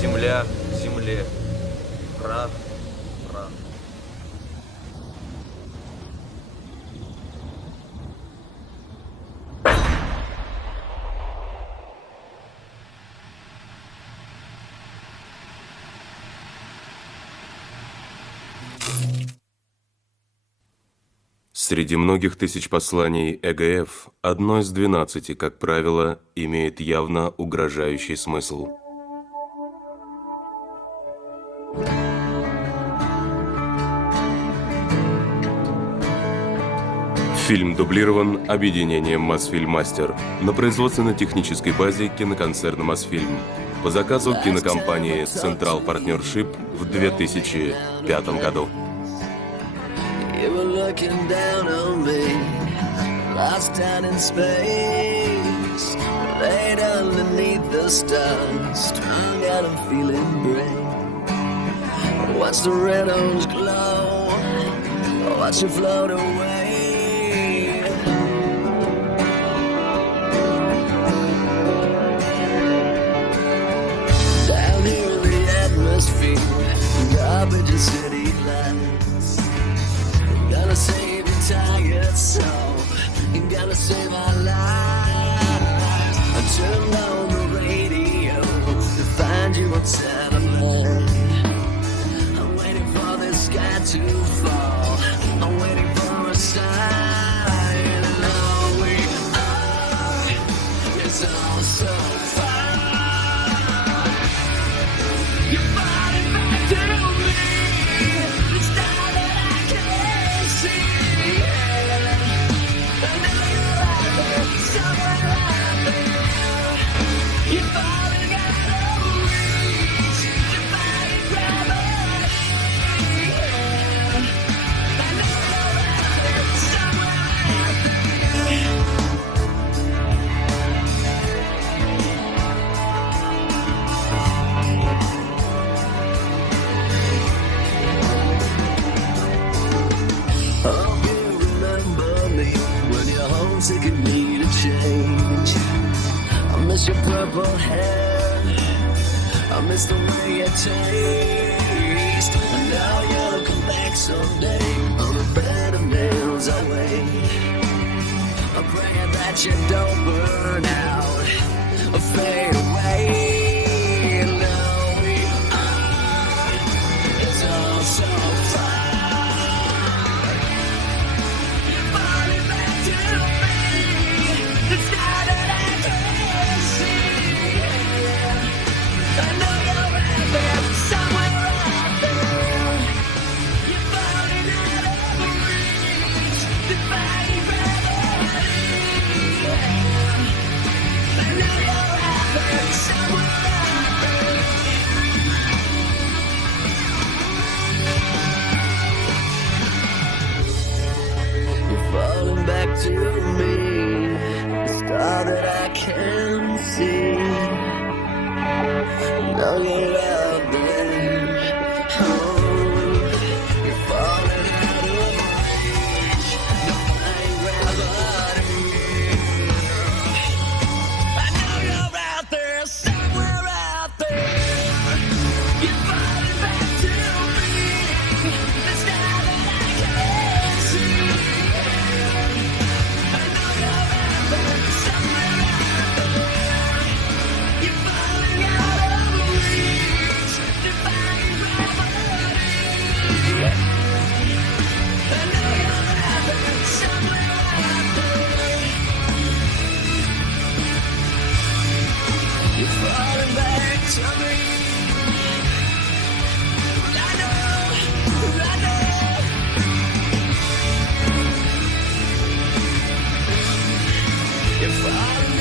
Земля земле, прах прах. Среди многих тысяч посланий ЭГФ, одно из 12, как правило, имеет явно угрожающий смысл. Фильм дублирован объединением «Мосфильм-Мастер» на производственно-технической базе киноконцерна «Мосфильм» по заказу кинокомпании «Централ Партнершип» в 2005 году. You were looking down on me, lost out in space, laid underneath the stars, strung out and feeling brave. Watch the red orange glow, watch you float away. Down here in the atmosphere, garbage and city lights. Gotta save your tired soul. You gotta save our lives. I turned on the radio to find you on satellite. I'm waiting for this sky to fall. I'm waiting for a sign. And all we are is all so far. You're falling back to me. It's not that I can't see. I know you're out there, somewhere out there. You're falling out of reach, defying gravity. I know you're out there, somewhere out there. Hope you remember me when you're homesick and need a change. I miss your purple hair, I miss the way you taste. I know you'll come back someday on a bed of nails I wait. I'm praying that you don't burn out or fade away. No, we are, it's all so far. Falling back to me. It's not that I can't see. I know you're out there, somewhere out there. You're falling out of reach, defying gravity. I know you're out there, somewhere out there. You're falling back to me, the star that I can see. Now you're out there. Oh, you're falling out of reach, defying gravity. I know you're out there, somewhere out there. You're falling back to me, the star that I can see. I know you're out there, somewhere out there. You're falling out of reach, defying gravity. I know you're out there, somewhere out there. You're falling back to me. I know, I know. You're falling